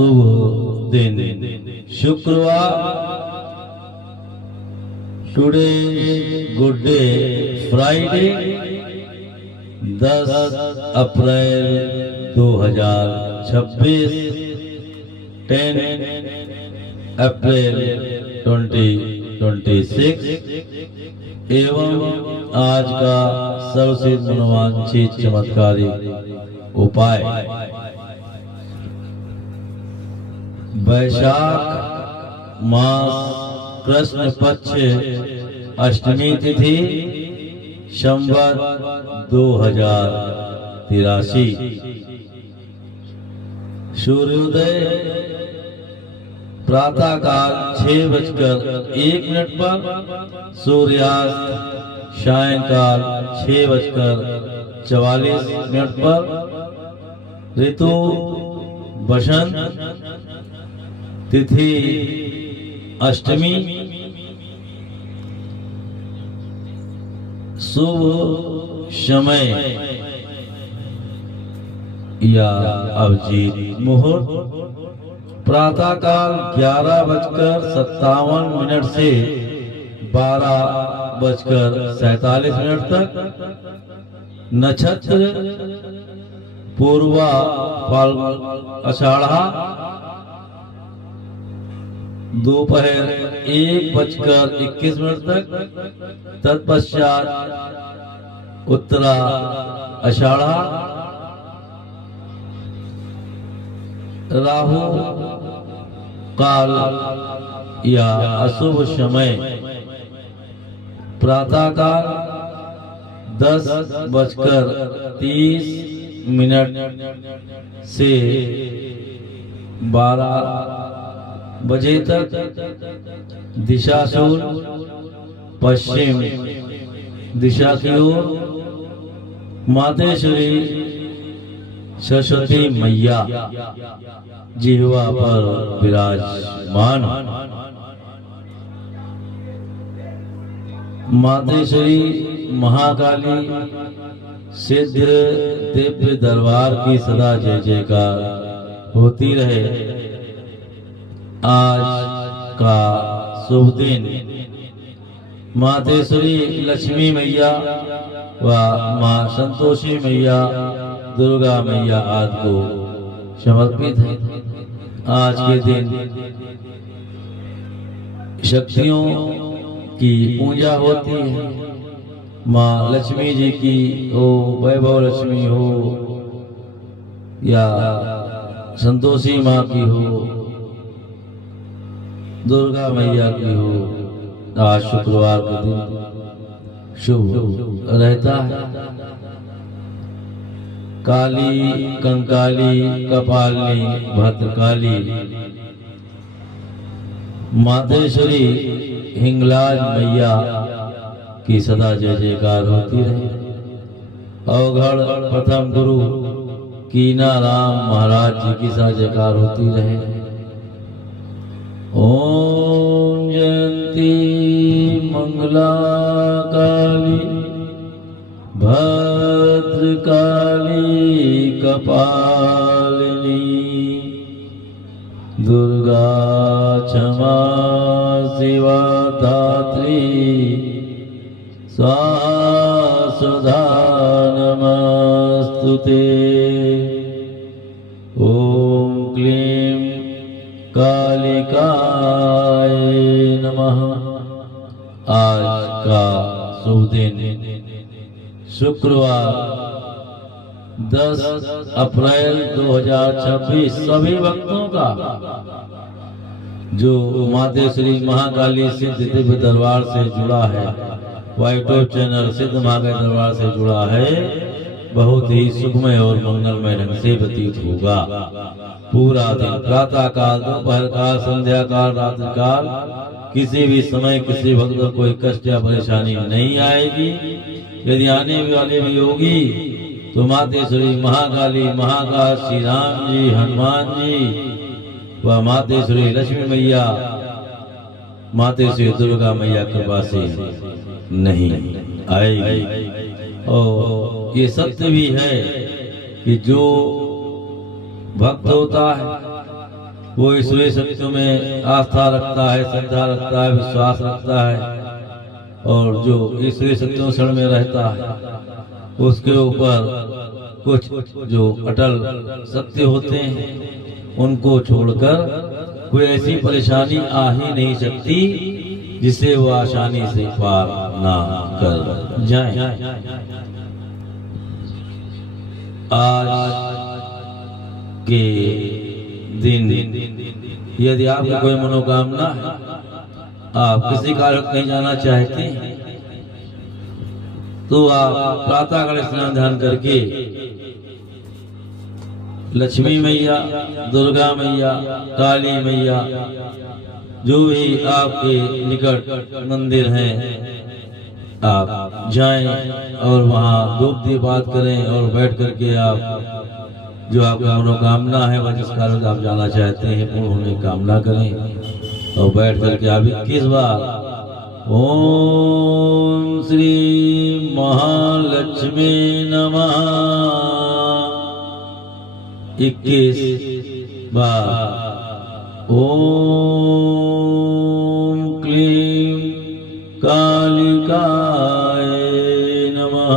शुभ दिन शुक्रवार today good day Friday 10 अप्रैल 2026 10 अप्रैल 2026 एवं आज का सर्वसिद्ध मनोवांछित चमत्कारिक उपाय वैशाख मास कृष्ण पक्ष अष्टमी तिथि संवत 2083 सूर्योदय प्रातः काल 6:01 पर, सूर्यास्त सायंकाल 6:44 पर, ऋतु बसंत, तिथि अष्टमी, शुभ समय या अभिजीत मुहूर्त प्रातः काल 11:57 से 12:47 तक, नक्षत्र पूर्वा फाल्गुन आषाढ़ा, दोपहर 1:21 तक, तत्पश्चात उत्तरा आषाढ़ा, राहु काल या अशुभ समय प्रातः काल 10:30 से 12 बजे तक, दिशाशूल पश्चिम दिशा की ओर, मातेश्वरी सरस्वती मैया जिह्वा पर विराजमान। मातेश्वरी महाकाली सिद्ध दिव्य दरबार की सदा जय जयकार होती रहे। आज का शुभ दिन मातेश्वरी लक्ष्मी मैया व माँ संतोषी मैया, दुर्गा मैया आदि को समर्पित है। आज के दिन शक्तियों की पूजा होती है। माँ लक्ष्मी जी की हो, वैभव लक्ष्मी हो या संतोषी माँ की हो, दुर्गा मैया की हो, आज शुक्रवार के दिन शुभ रहता है। काली कंकाली कपालिनी भद्रकाली मातेश्वरी हिंगलाज मैया की सदा जय जयकार होती रहे। अवघड़ प्रथम गुरु कीना राम महाराज जी की सदा जयकार होती रहे। ओम जयंती मंगला काली भद्रकाली कपालिनी दुर्गा क्षमा शिवा धात्री स्वाहा सुधा नमस्तुते। ओम क्लीं कालिकाय नमः। आज का शुभ दिन शुक्रवार 10 अप्रैल 2026 सभी भक्तों का जो मातेश्वरी महाकाली सिद्ध दिव्य दरबार से जुड़ा है, यूट्यूब चैनल सिद्ध महाकाली दरबार से जुड़ा है, बहुत ही सुखमय और मंगलमय ढंग से व्यतीत होगा। पूरा दिन प्रातः काल, दोपहर काल, संध्या काल, रात्रि काल, किसी भी समय किसी भक्त को कोई कष्ट या परेशानी नहीं आएगी। यदि आने वाले भी होगी तो मातेश्वरी महाकाली, महाकाल श्री राम जी, हनुमान जी व मातेश्वरी लक्ष्मी मैया, मातेश्वरी दुर्गा मैया कृपा से नहीं आएगी। और ये सत्य भी है कि जो भक्त होता है वो ईश्वरीय शक्तियों में आस्था रखता है, श्रद्धा रखता है, विश्वास रखता है, और जो ईश्वरीय शक्तियों शरण में रहता है उसके ऊपर कुछ जो अटल सत्य होते हैं उनको छोड़कर कोई ऐसी परेशानी आ ही नहीं सकती जिसे वो आसानी से पार ना कर जाए। आज के दिन यदि आपकी कोई मनोकामना है, आप किसी कारण कहीं जाना चाहते हैं, तो आप प्रातःकाल स्नान ध्यान करके लक्ष्मी मैया, दुर्गा मैया, काली मैया, जो भी आपके निकट मंदिर हैं, आप जाएं और वहां धूप दीपात करें और बैठ करके आप जो आपका मनोकामना है वह जिस कारण आप जाना चाहते हैं पूर्ण होने की कामना करें और बैठ करके आप 21 बार ओम श्री महालक्ष्मी नमः 21 बार, ओम क्लीं कालिकाय नमः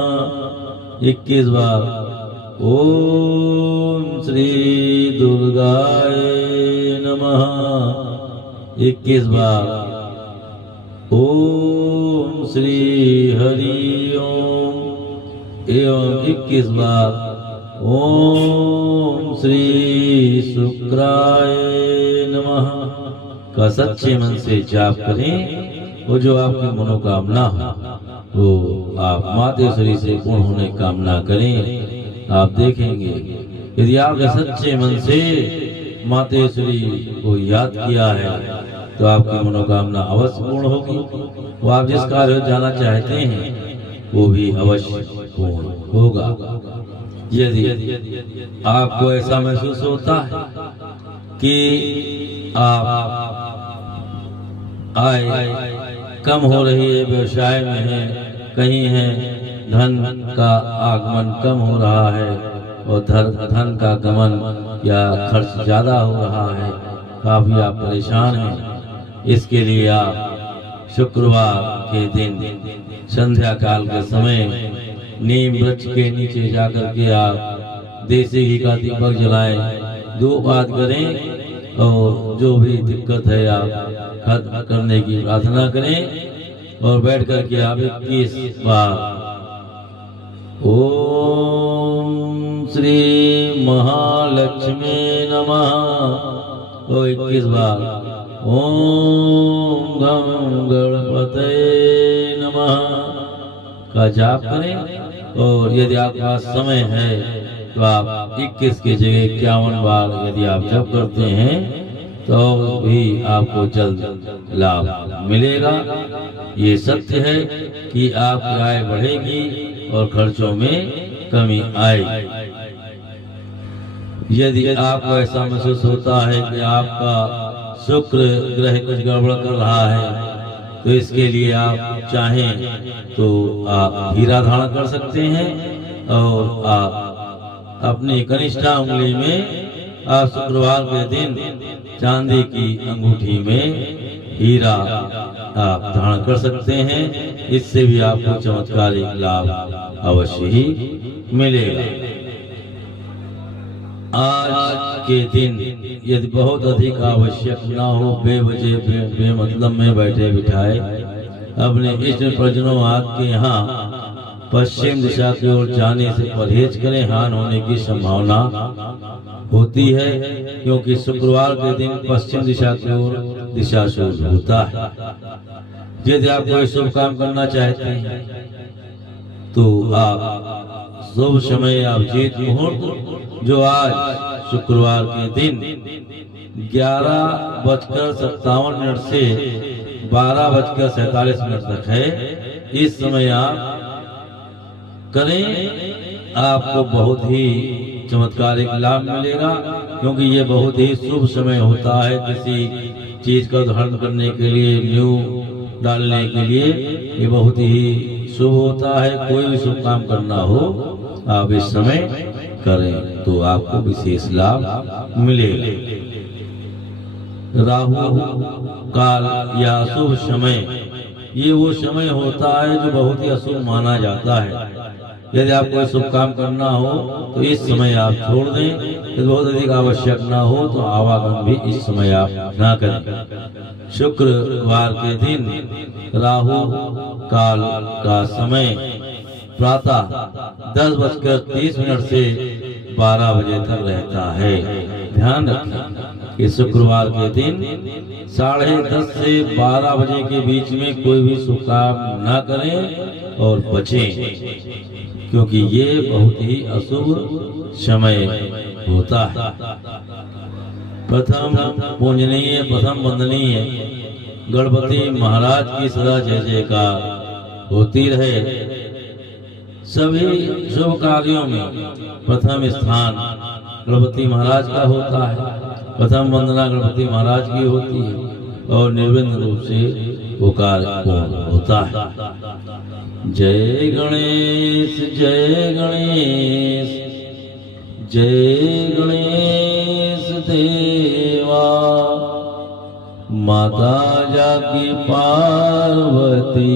21 बार, ओम श्री दुर्गाय नमः 21 बार, ओम श्री हरि ओम एवं 21 बार, ओम श्री शुक्राय नमः का सच्चे मन से जाप करें। वो जो आपकी मनोकामना हो वो आप मातेश्वरी से पूर्ण होने की कामना करें। आप देखेंगे यदि आपने सच्चे मन से मातेश्वरी को याद किया है तो आपकी मनोकामना अवश्य पूर्ण होगी। वो आप जिस कार्य जाना चाहते हैं वो भी अवश्य पूर्ण होगा। यदि आपको ऐसा महसूस होता है कि आप आय कम हो रही है, व्यवसाय में है, कहीं है, धन का आगमन कम हो रहा है और धन का गमन या खर्च ज्यादा हो रहा है, काफी आप परेशान हैं, इसके लिए आप शुक्रवार के दिन संध्या काल के समय नीम वृक्ष के नीचे जाकर के आप देसी घी का दीपक जलाएं, धूप आदि करें और जो भी दिक्कत है आप खत्म करने की प्रार्थना करें और बैठ करके आप 21 बार ओम श्री महालक्ष्मी नमः और 21 बार ओम गं गणपते नमः का जाप करें। और यदि आपके पास समय है तो आप 21 की जगह 51 बार यदि आप जप करते हैं तो भी आपको जल्द लाभ मिलेगा। ये सत्य है कि आपकी आय बढ़ेगी और खर्चों में कमी आएगी। यदि आपको ऐसा महसूस होता है कि आपका शुक्र ग्रह कुछ गड़बड़ कर रहा है तो इसके लिए आप चाहें तो आप हीरा धारण कर सकते हैं और आप अपनी कनिष्ठा उंगली में आप शुक्रवार के दिन चांदी की अंगूठी में हीरा आप धारण कर सकते हैं। इससे भी आपको चमत्कारिक लाभ अवश्य ही मिलेगा। आज के दिन यदि बहुत अधिक आवश्यक ना हो, बेवजह बेमतलब में बैठे बिठाए अपने इष्ट परिजनों आपके यहाँ पश्चिम दिशा की ओर जाने से परहेज करें। हानि होने की संभावना होती है क्योंकि शुक्रवार के दिन पश्चिम दिशा की ओर दिशा शुभ होता है। यदि आप कोई शुभ काम करना चाहते हैं तो आप शुभ समय आप जीत मुहूर्त जो आज शुक्रवार के दिन 11:57 से 12:47 तक है, इस समय आप करें। आपको बहुत ही चमत्कारिक लाभ मिलेगा क्योंकि ये बहुत ही शुभ समय होता है किसी चीज का धारण करने के लिए, न्यू डालने के लिए ये बहुत ही शुभ होता है। कोई भी शुभ काम करना हो आप इस समय करें तो आपको विशेष लाभ मिलेगा। राहु काल या अशुभ समय, ये वो समय होता है जो बहुत ही अशुभ माना जाता है। यदि आप कोई शुभ काम करना हो तो इस समय आप छोड़ दें, यदि बहुत अधिक आवश्यक ना हो तो आवागमन भी इस समय आप ना करें। शुक्रवार के दिन राहु काल का समय प्रातः 10:30 से 12 बजे तक रहता है। ध्यान रखें कि शुक्रवार के दिन 10:30 से 12 बजे के बीच में कोई भी शुभ काम ना करें और बचें, क्योंकि ये बहुत ही अशुभ समय होता है। प्रथम पूजनीय, प्रथम वंदनीय गणपति महाराज की सदा जय जयकार होती रहे। सभी शुभ कार्यों में प्रथम स्थान गणपति महाराज का होता है, प्रथम वंदना गणपति महाराज की होती है और निर्विघ्न रूप से वो कार्य पूर्ण होता है। जय गणेश जय गणेश जय गणेश देवा, माता जाकी पार्वती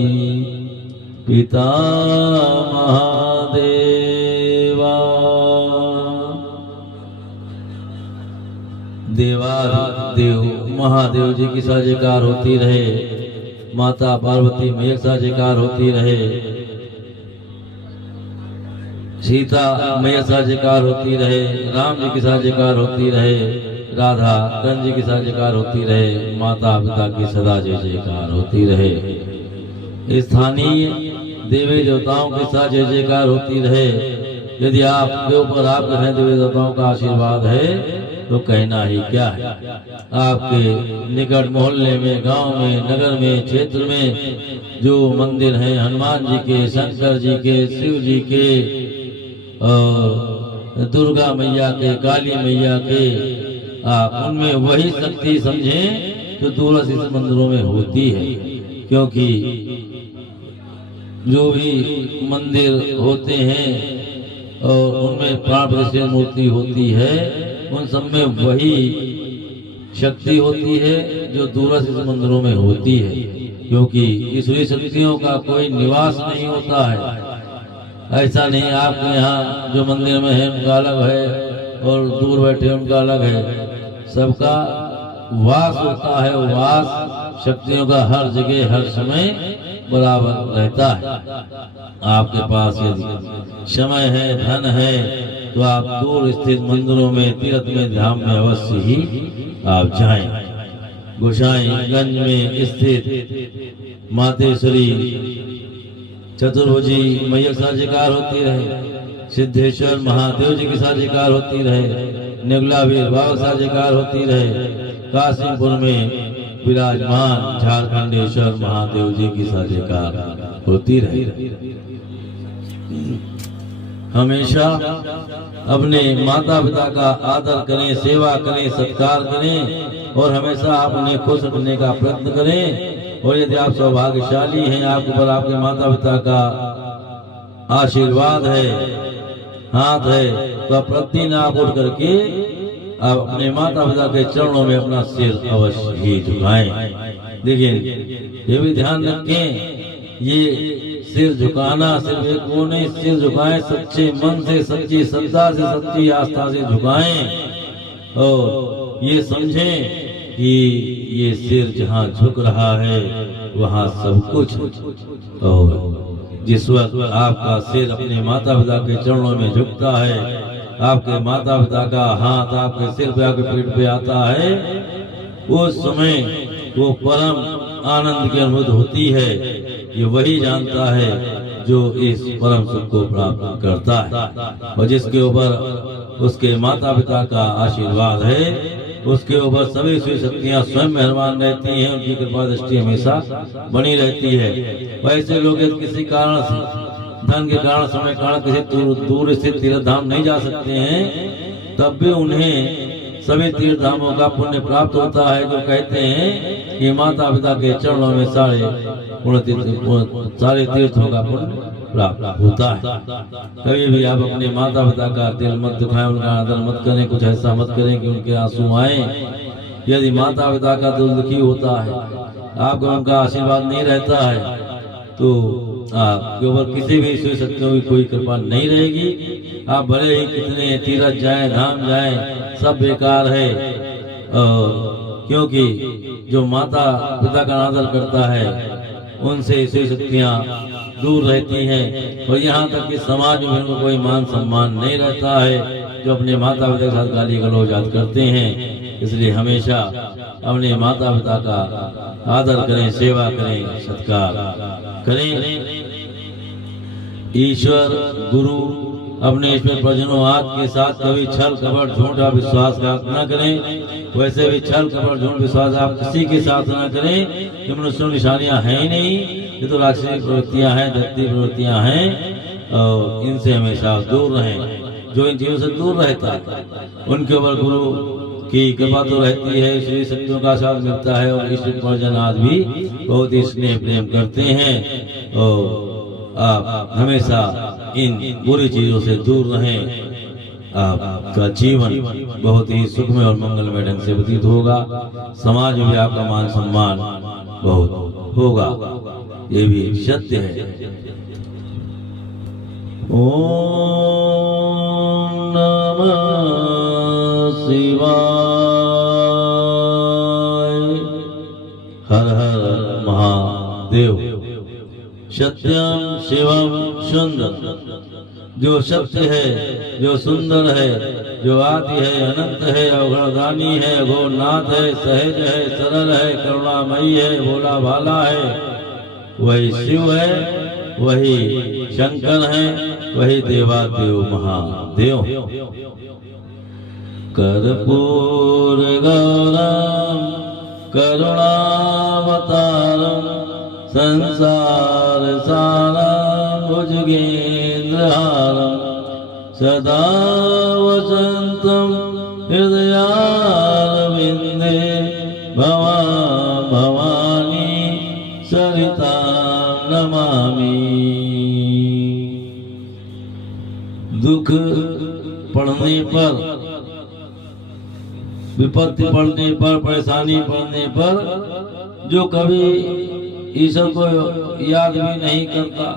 पिता महादेवा। देवाधिदेव महादेव जी की सा जयकार होती रहे, माता पार्वती मैया सा जयकार होती रहे, सीता मैया सा जयकार होती रहे, राम जी की सा जयकार होती रहे, राधा कृष्ण जी की सा जयकार होती रहे, माता पिता की सदा जय जयकार होती रहे। स्थानीय देवी देवताओं के साथ जय जयकार होती रहे। यदि आपके ऊपर आपके देवी देवताओं का आशीर्वाद है तो कहना ही क्या है। आपके निकट मोहल्ले में, गांव में, नगर में, क्षेत्र में जो मंदिर हैं हनुमान जी के, शंकर जी के, शिव जी के, दुर्गा मैया के, काली मैया के, आप उनमें वही शक्ति समझें जो दूरस्थ मंदिरों में होती है। क्योंकि जो भी मंदिर होते हैं और उनमें प्राण प्रतिष्ठित मूर्ति होती है, उन सब में वही शक्ति होती है जो दूरस्थ मंदिरों में होती है। क्योंकि ईश्वरीय शक्तियों का कोई निवास नहीं होता है। ऐसा नहीं आपके यहाँ जो मंदिर में है उनका अलग है और दूर बैठे उनका अलग है, सबका वास होता है। वास शक्तियों का हर जगह हर समय बराबर रहता है। आपके पास यदि समय है, धन है, तो आप दूर स्थित मंदिरों में, तीर्थ में, धाम में अवश्य ही आप जाएं। गोसाईगंज में स्थित मातेश्वरी चतुर्भुजी मैया सा जयकार होती रहे, सिद्धेश्वर महादेव जी की सा जयकार होती रहे, निगलावीर बाबा सा जयकार होती रहे, काशीपुर में विराजमान झारखंडेश्वर महादेव जी की सा जयकार होती रहे। हमेशा अपने माता पिता का आदर करें, सेवा करें, सत्कार करें और हमेशा आप उन्हें खुश रखने का प्रयत्न करें। और यदि आप सौभाग्यशाली हैं, आपके ऊपर आपके माता पिता का आशीर्वाद है, हाथ है, तो प्रतिदिन आप उठ करके आप अपने माता पिता के चरणों में अपना सिर अवश्य ही झुकाएं। देखिए ये भी ध्यान रखें, ये सिर झुकाना सिर्फ एक वो नहीं, सिर झुकाएं सच्चे मन से, सच्ची श्रद्धा से, सच्ची आस्था से झुकाएं और ये समझें कि ये सिर जहाँ झुक रहा है वहाँ सब कुछ। और जिस वक्त आपका सिर अपने माता पिता के चरणों में झुकता है, आपके माता पिता का हाथ आपके सिर पे, आपके पीठ पे आता है, उस समय वो परम आनंद की अनुभूति होती है। ये वही जानता है जो इस परम सुख को प्राप्त करता है। और जिसके ऊपर उसके माता पिता का आशीर्वाद है, उसके ऊपर सभी सुख शक्तियाँ स्वयं मेहरबान रहती हैं, उनकी कृपा दृष्टि हमेशा बनी रहती है। वैसे लोग किसी कारण से, धन के कारण, समय कारण किसी दूर स्थित तीर्थ धाम नहीं जा सकते हैं, तब भी उन्हें सभी तीर्थ धामों का पुण्य प्राप्त होता है। जो कहते हैं कि माता पिता के चरणों में सारे तीर्थों का पुण्य प्राप्त होता है। कभी भी आप अपने माता पिता का दिल मत दुखाएं, उनका आदर मत करें, कुछ ऐसा मत करें कि उनके आंसू आए। यदि माता पिता का दिल दुखी होता है, आपको उनका आशीर्वाद नहीं रहता है, तो आपके ऊपर किसी भी ईश्वरी शक्तियों की कोई कृपा नहीं रहेगी। आप भले ही कितने तीर्थ जाएं, धाम जाएं, सब बेकार है। क्योंकि जो माता पिता का आदर करता है उनसे ईश्वरी शक्तियाँ दूर रहती हैं, और यहाँ तक कि समाज में उनको कोई मान सम्मान नहीं रहता है जो अपने माता पिता के साथ गाली गलौज करते हैं। इसलिए हमेशा अपने माता पिता का आदर करें, सेवा करें, सत्कार करें। ईश्वर गुरु अपने ईश्वर परिजनों आदि के साथ कभी छल कपट झूठा विश्वासघात न करें। वैसे भी छल कपट झूठ विश्वास आप किसी के साथ न करें। ये मनुष्यों निशानियां हैं ही नहीं, ये तो राक्षसिक प्रवृत्तियां हैं, दैत्य प्रवृत्तियां हैं, और इनसे हमेशा दूर रहें। जो इन चीजों से दूर रहता है उनके ऊपर गुरु की कृपा तो रहती है, ईश्वरी शक्तियों का साथ मिलता है, और ईश्वर परिजन आदि भी बहुत ही स्नेह प्रेम करते हैं। और आप हमेशा इन बुरी चीजों से दूर रहें। आपका जीवन बहुत ही सुखमय और मंगलमय ढंग से व्यतीत होगा। समाज में भी आपका मान सम्मान बहुत होगा, ये भी सत्य है। ओम नमः शिवाय। हर हर महादेव। सत्यम शिवम सुंदर। जो सत्य है, जो सुंदर है, जो आदि है, अनंत है, अवघड़दानी है, घोरनाथ है, सहज है, सरल है, करुणामयी है, भोला भाला है, वही शिव है, वही शंकर है, वही देवादेव महादेव। कर्पूर गौरम करुणावतारम संसार सारम भुजगेन्द्रहारम सदा वसंतम हृदयारविंदे भवानी सरितां नमामि। दुख पड़ने पर, विपत्ति पड़ने पर, परेशानी पड़ने पर जो कभी ईश्वर को याद भी नहीं करता,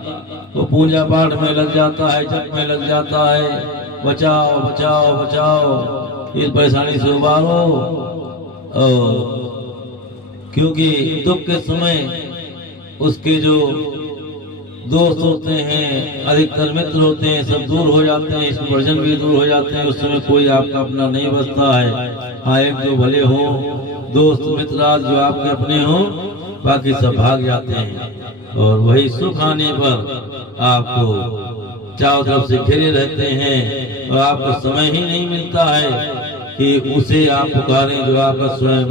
वो पूजा पाठ में लग जाता है, जप में लग जाता है, बचाओ बचाओ बचाओ, इस परेशानी से उबारो। क्योंकि दुख के समय उसके जो दोस्त होते हैं, अधिकतर मित्र होते हैं, सब दूर हो जाते हैं, इसमें वर्जन भी दूर हो जाते हैं। उस समय कोई आपका अपना नहीं बचता है। हाँ, एक जो भले हो दोस्त मित्र जो आपके अपने हो, बाकी सब भाग जाते हैं। और वही सुख आने पर आपको चारों तरफ से घिरे रहते हैं, और आपको समय ही नहीं मिलता है कि उसे आप पुकारें जो आपका स्वयं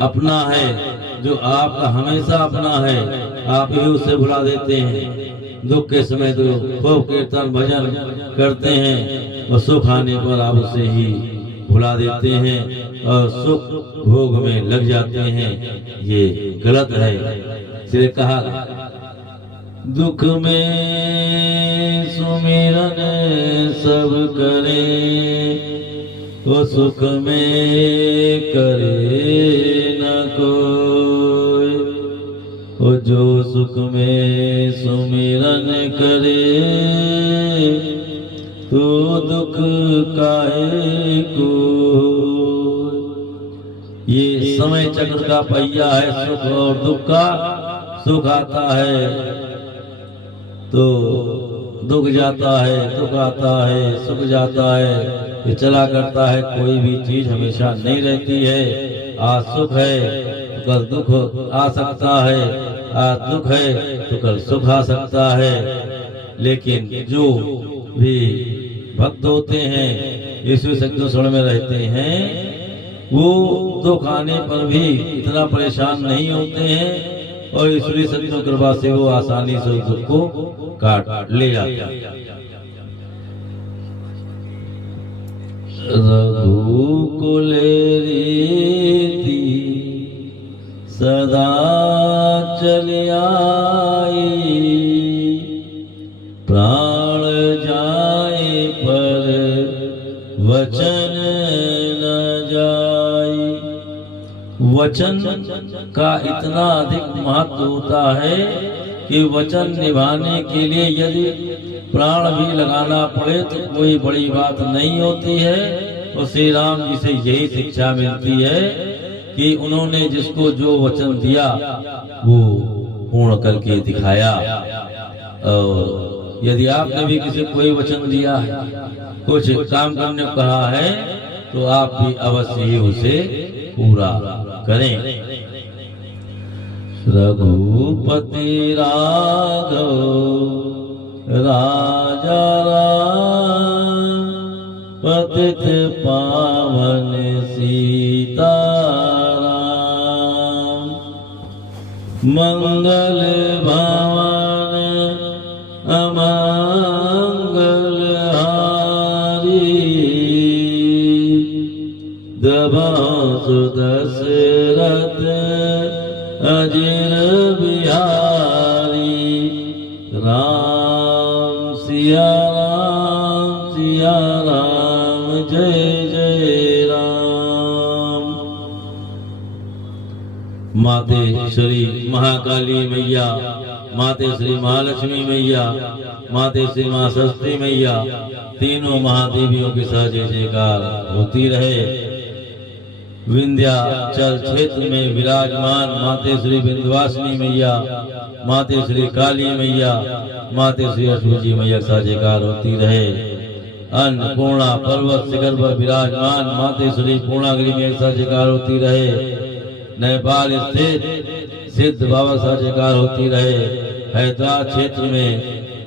अपना है, जो आपका हमेशा अपना है, आप ही उसे भुला देते हैं। दुख के समय तो खूब कीर्तन भजन करते हैं, और सुख आने पर आप उसे ही भुला देते हैं और सुख भोग में लग जाते हैं। ये गलत है। इसलिए कहा दुख में सुमिरन सब करें, वो सुख में करे न कोई। वो जो सुख में सुमिरन करे, तो दुख काहे को। ये समय चक्र का पहिया है, सुख और दुख का। सुख आता है तो दुख जाता है, दुख आता है सुख जाता है, ये चला करता है। कोई भी चीज हमेशा नहीं रहती है। आज सुख है तो कल दुख आ सकता है, आज दुख है तो कल सुख आ सकता है। लेकिन जो भी भक्त होते हैं, ईश्वर शक्ति शरण में रहते हैं, वो दुख आने पर भी इतना परेशान नहीं होते हैं, और ईश्वरी शक्ति कृपा से वो आसानी से दुख को काट ले जाते हैं। रघुकुल रीति सदा चल आई, प्राण जाए पर वचन न जाई। वचन का इतना अधिक महत्व होता है कि वचन निभाने के लिए यदि प्राण भी लगाना पड़े तो कोई बड़ी बात नहीं होती है। और श्री राम जी से यही शिक्षा मिलती है कि उन्होंने जिसको जो वचन दिया वो पूर्ण करके दिखाया। और यदि आपने भी किसी कोई वचन दिया है, कुछ काम करने को कहा है, तो आप भी अवश्य ही उसे पूरा करें। रघुपति राघव राजा राम, पतित पावन सीता राम, मंगल भवन अमंगल हारी, दबासु दशरथ अजिर बिहारी, राम सिया राम जय जय राम। माते श्री महाकाली मैया, माते श्री महालक्ष्मी मैया, माते श्री मां सरस्वती मैया, तीनों महादेवियों के साथ जय जयकार होती रहे। विंध्याचल क्षेत्र में विराजमान माते श्री विंध्यवासिनी मैया, माते श्री काली मैया, माते श्री अष्टभुजी मैया का जयकार होती रहे। अन्नपूर्णा पर्वत शिखर पर विराजमान माते श्री पूर्णागिरी मैया का जयकार होती रहे। नेपाल स्थित सिद्ध बाबा का जयकार होती रहे। हैदराबाद क्षेत्र में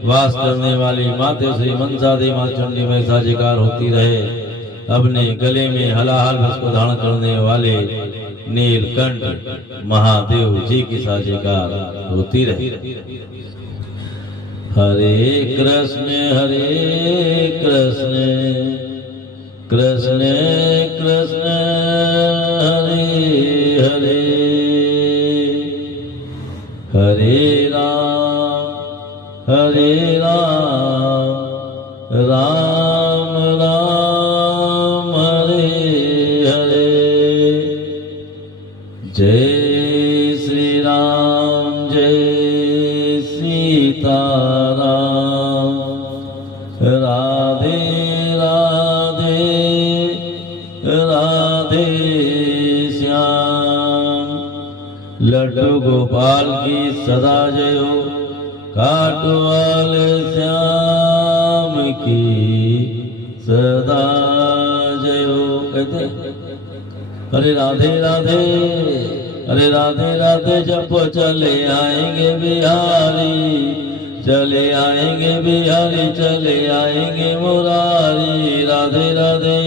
वास करने वाली माते श्री मनसा देवी मां चंडी मैया का जयकार होती रहे। अपने गले में हलाहल को धारण करने वाले नीलकंठ महादेव जी की साजगार होती रहे। हरे कृष्ण कृष्ण कृष्ण हरे हरे, हरे राम राम राम हरे हरे। जय श्री राम जय सीता राम, राधे राधे राधे श्याम। लड्डू गोपाल की सदा जय हो, काटवाल श्याम की सदा जय हो। कहते अरे राधे राधे, अरे राधे राधे जप चले आएंगे बिहारी, चले आएंगे बिहारी, चले आएंगे मुरारी। राधे राधे।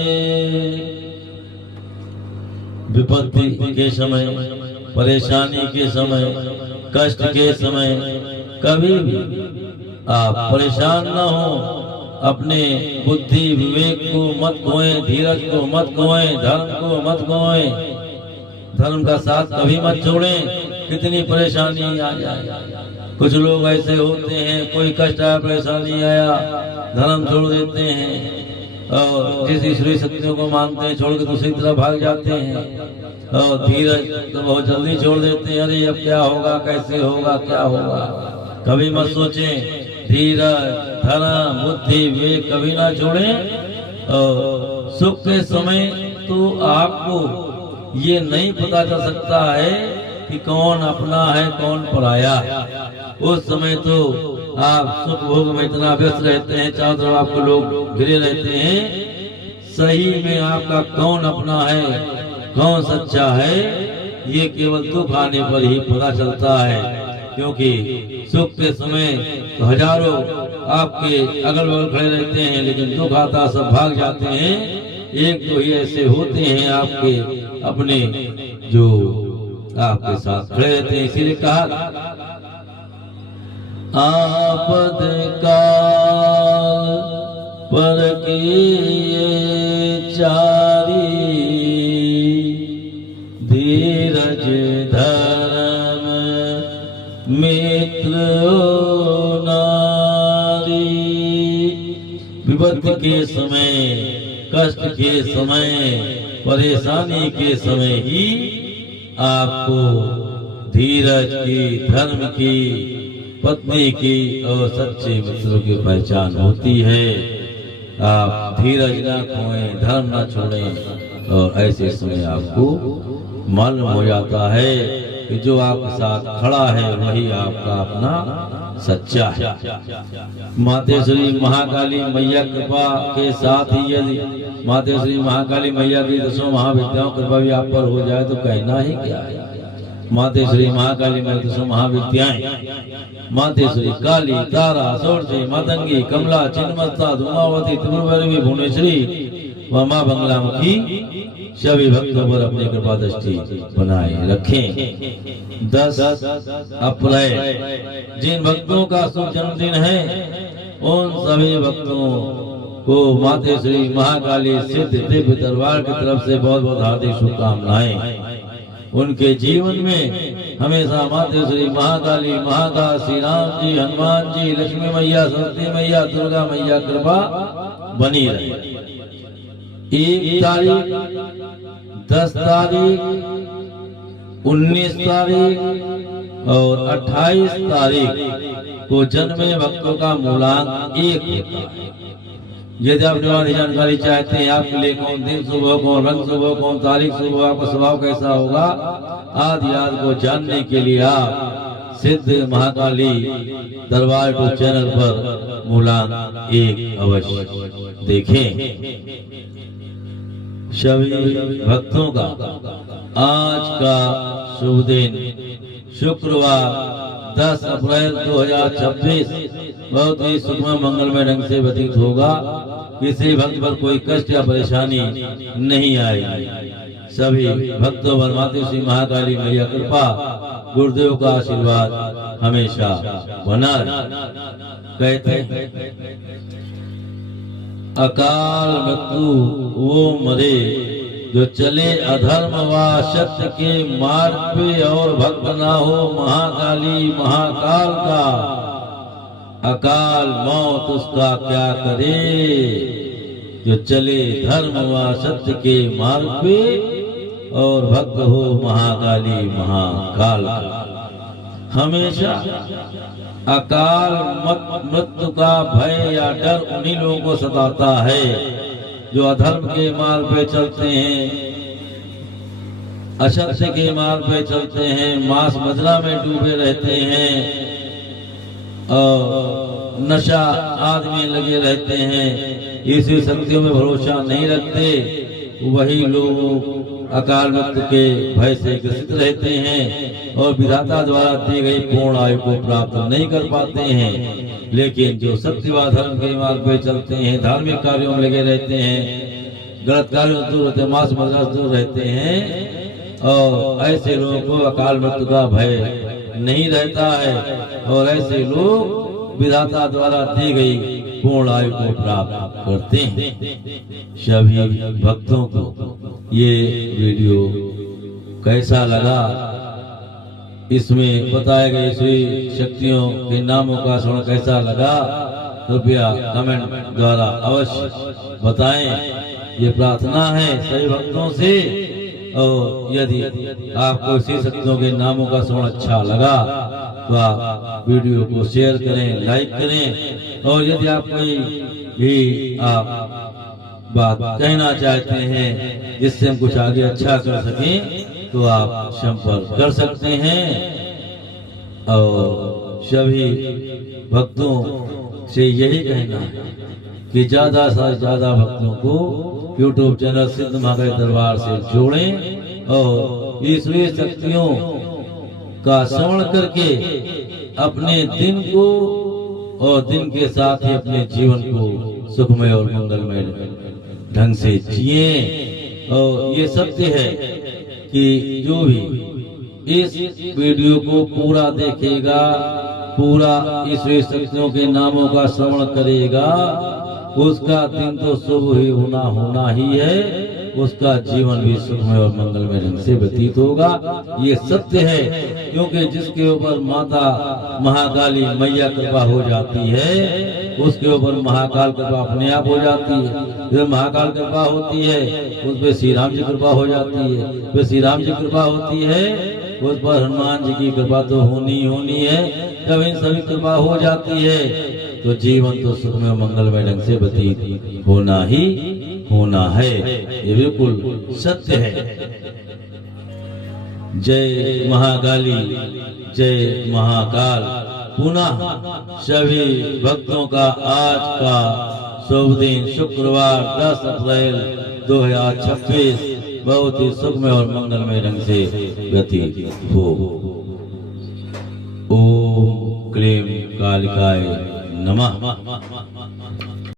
विपत्ति के समय, परेशानी के समय, कष्ट के समय कभी भी आप परेशान न हो। अपने बुद्धि विवेक को मत खोएं, धीरज को मत खोएं, धर्म को मत खोएं, धर्म का साथ कभी मत छोड़ें। कितनी परेशानी आ जाए, कुछ लोग ऐसे होते हैं, कोई कष्ट आया, परेशानी आया, धर्म छोड़ देते हैं और जिस ईश्वरीय शक्तियों को मानते हैं छोड़ के दूसरी तरफ भाग जाते हैं। और धीरज तो बहुत जल्दी छोड़ देते हैं। अरे अब क्या होगा, कैसे होगा, क्या होगा, कभी मत सोचें। धीरज, धर्म, बुद्धि, विवेक कभी ना छोड़ें। और सुख के समय तो आपको ये नहीं पता चल सकता है कि कौन अपना है कौन पराया। उस समय तो आप सुख भोग में इतना व्यस्त रहते हैं, चारों तरफ आपको लोग घिरे रहते हैं। सही में आपका कौन अपना है, कौन सच्चा है, ये केवल दुख आने पर ही पता चलता है। क्योंकि सुख के समय तो हजारों आपके अगल बगल खड़े रहते हैं, लेकिन दुख आता सब भाग जाते हैं। एक तो ही ऐसे होते हैं आपके अपने जो आपके साथ खड़े रहते हैं। इसीलिए कहा आपद काल पर किए चारी, धीरज धर्म मित्र नारी। विपत्ति के समय, कष्ट के समय, परेशानी के समय ही आपको धीरज की, धर्म की, पत्नी की और सच्चे मित्रों की पहचान होती है। आप धीरज न खोएं, धर्म न छोड़ें और ऐसे समय आपको मालूम हो जाता है कि जो आपके साथ खड़ा है वही आपका अपना सच्चा है। मातेश्वरी महाकाली मैया कृपा के साथ ही यदि मातेश्वरी महाकाली मैया की 10 महाविद्याओं कृपा भी आप पर हो जाए तो कहना ही क्या है। मातेश्वरी महाकाली मैया 10 महाविद्याएं मातेश्वरी, काली, तारा, सोरसी, मातंगी, कमला, चिन्मस्ता, धूमावती, त्रिपुरवरी, भुवनेश्वरी व मां बंगलामुखी सभी भक्तों पर अपनी कृपा दृष्टि बनाए रखें। 10 अप्रैल जिन भक्तों का शुभ जन्मदिन है उन सभी भक्तों को मातेश्वरी महाकाली सिद्ध दिव्य दरबार की तरफ से बहुत बहुत हार्दिक शुभकामनाएं। उनके जीवन में हमेशा मातेश्वरी महाकाली, महाकाल, श्री राम जी, हनुमान जी, लक्ष्मी मैया, सरस्वती मैया, दुर्गा मैया कृपा बनी रहे। 1 तारीख, 10 तारीख, 19 तारीख और 28 तारीख को जन्मे भक्तों का मूलांक 1 होता है। यदि आप जानकारी चाहते हैं आपके लिए कौन दिन शुभ हो, कौन रंग शुभ हो, कौन तारीख शुभ हो, आपका स्वभाव कैसा होगा आदि को जानने के लिए आप सिद्ध महाकाली दरबार को चैनल पर मूलांक 1 अवश्य देखें। सभी भक्तों का आज का शुभ दिन शुक्रवार 10 अप्रैल 2026 बहुत ही सुखमय मंगलमय ढंग से व्यतीत होगा। किसी भक्त पर कोई कष्ट या परेशानी नहीं आएगी। सभी भक्तों पर मातेश्वरी महाकाली मैया कृपा, गुरुदेव का आशीर्वाद हमेशा बना रहे। कहते अकाल मृत्यु वो मरे जो चले अधर्म व सत्य के मार्ग पे और भक्त ना हो महाकाली महाकाल का। अकाल मौत उसका क्या करे जो चले धर्म व सत्य के मार्ग पे और भक्त हो महाकाली महाकाल का। हमेशा अकाल मृत्यु का भय या डर उन्हीं लोगों को सताता है जो अधर्म के मार्ग पे चलते हैं, असत्य के मार्ग पे चलते हैं, मांस मदिरा में डूबे रहते हैं और नशा आदमी लगे रहते हैं, इसी शक्तियों में भरोसा नहीं रखते। वही लोग अकाल मृत्यु के भय से ग्रसित रहते हैं और विधाता द्वारा दी गई पूर्ण आयु को प्राप्त नहीं कर पाते हैं। लेकिन जो सत्य व धर्म के मार्ग पे चलते हैं, धार्मिक कार्यों में लगे रहते हैं, गलत कार्यों से दूर रहते हैं, मांस मदिरा से दूर रहते हैं और ऐसे लोगों को अकाल मृत्यु का भय नहीं रहता है और ऐसे लोग विधाता द्वारा दी गई पूर्ण आयु को प्राप्त करते हैं। सभी भक्तों को ये वीडियो कैसा लगा, इसमें बताए गए श्री शक्तियों के नामों का श्रवण कैसा लगा, कृपया कमेंट द्वारा अवश्य बताएं। ये प्रार्थना है सभी भक्तों से। और यदि आपको श्री शक्तियों के नामों का श्रवण अच्छा लगा तो आप वीडियो को शेयर करें, लाइक करें और यदि आप कोई भी आप बात कहना चाहते हैं जिससे हम कुछ आगे अच्छा कर सकें तो आप संपर्क कर सकते हैं। और सभी भक्तों से यही कहना है कि ज्यादा से ज्यादा भक्तों को YouTube चैनल सिद्ध महाकाली दरबार से जोड़ें और ईश्वरीय शक्तियों का श्रवण करके अपने दिन को और दिन के साथ ही अपने जीवन को सुखमय और मंगलमय ढंग से जिए। और ये सत्य है कि जो भी इस वीडियो को पूरा देखेगा, पूरा ईश्वरीय शक्तियों के नामों का श्रवण करेगा, उसका दिन तो शुभ ही होना ही है उसका जीवन भी सुखमय और मंगलमय ढंग से व्यतीत होगा। ये सत्य है, क्योंकि जिसके ऊपर माता महाकाली मैया कृपा हो जाती है, उसके ऊपर महाकाल कृपा अपने आप हो जाती है। जब महाकाल कृपा होती है, उस पर श्री राम जी कृपा हो जाती है। फिर श्री राम जी कृपा होती है, उस पर हनुमान जी की कृपा तो होनी है। जब इन सभी कृपा हो जाती है, तो जीवन तो सुखमय मंगलमय ढंग से व्यतीत होना है। ये बिल्कुल सत्य है। जय महाकाली, जय महाकाल। पुनः सभी भक्तों का आज का शुभ दिन शुक्रवार 10 अप्रैल 2026 बहुत ही सुखमय और मंगलमय ढंग से व्यतीत हो। ओम क्लीं कालिकाय नमः।